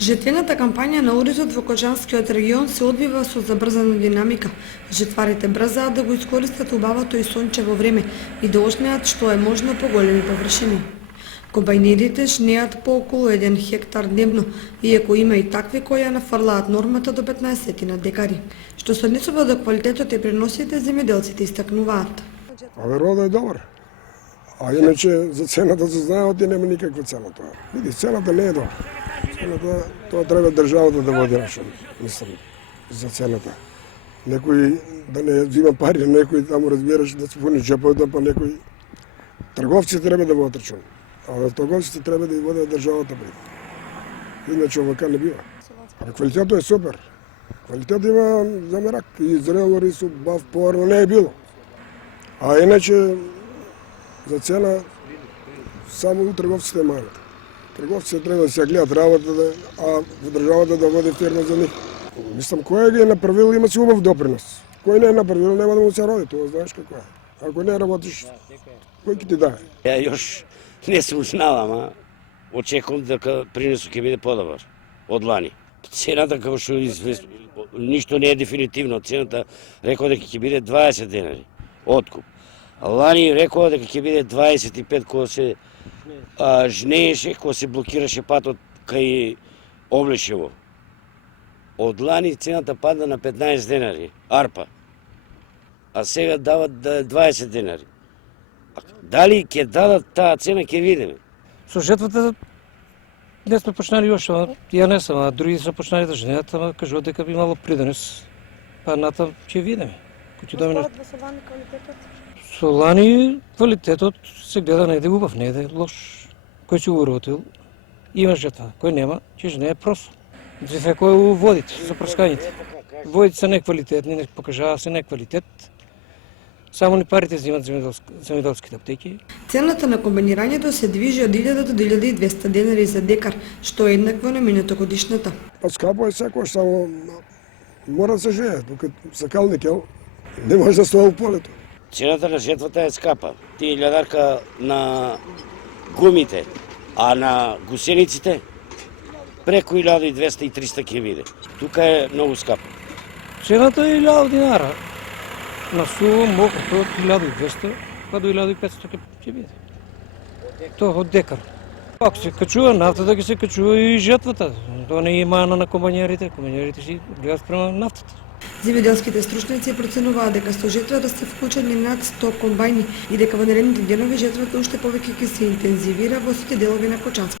Жетвената кампања на уризот во Кочанскиот регион се одвива со забрзана динамика. Жетварите брзаат да го искористат убавото и сончево време и да ожнеат што е можно поголеми површини. Комбајнерите жнеат по околу 1 хектар дневно, иако има и такви кои ја нафрлаат нормата до 15 на декари. Што се однесува до квалитетот и преносите, земјоделците истакнуваат. Родот е добар. А иначе за цената се знае, оти нема никаква цена тоа. Види, цената не е добра. Цената, тоа треба државата да води рашон, мислам, за цената. Некој да не взима пари, некој таму разбираш да се пуни джепот, па некој трговци треба да водат рачун. А трговците треба да ја водат државата пред. Иначе овака не бива. А квалитетот е супер. Квалитет има замерак и зрело рису, бав, порно не е било. А иначе за цена само трговците мајат. Трговците треба да се гледат работата, а во државата да води фирма за нив. Мислам, кој ги е направил, има си убав допринос. Кој не е направил, нема да му се роди, тоа знаеш како е. Ако не работиш, кој ќе ти даде? Ја још не се узнавам, а очекувам дека принесот ќе биде подобар од лани. Цената како што ништо не е дефинитивно, цената рекоа дека ќе биде 20 денари откуп. Лани рекоа дека ќе биде 25 кога се жнееше, кога се блокираше патот кај Облешево. Од лани цената падна на 15 денари, арпа. А сега дават 20 денари. Дали ќе дадат таа цена, ќе видиме. Со жетвата не сме почнали још, ја не сам, а други се почнали да жнеат, ама кажуват дека би имало придонес. Па натам ќе видиме. Со лани квалитетот се гледа не е убав, не е лош. Кој си уработил, има жетва. Кој нема, ќе жнее просто. Дефеко е у водите, за прскањите. Водите се неквалитетни, не покажава се неквалитет. Само ни парите взимат земјоделските аптеки. Цената на комбинирањето се движи од 1000 до 1200 денари за декар, што е еднакво на минатогодишната. Па скапо е секој, само мора да се жее, докато се кални кел, не може да стоја у полето. Цената на жетвата е скапа. Ти илјадарка на гумите, а на гусениците преку 1200 и 300 ќе биде. Тука е многу скапо. Цената е 1000 динара. На суво, мокро, од 1200 па до 1500 ќе биде. Тоа од декар. Ако се качува нафтата, ќе се качува и жетвата. Тоа не е мана на комбањерите. Комбањерите си гледат према нафтата. Земјоделските стручници проценуваат дека со жетва да се вклучени над 100 комбајни и дека во наредните денови жетвата уште повеќе ќе се интензивира во сите делови на Кочански.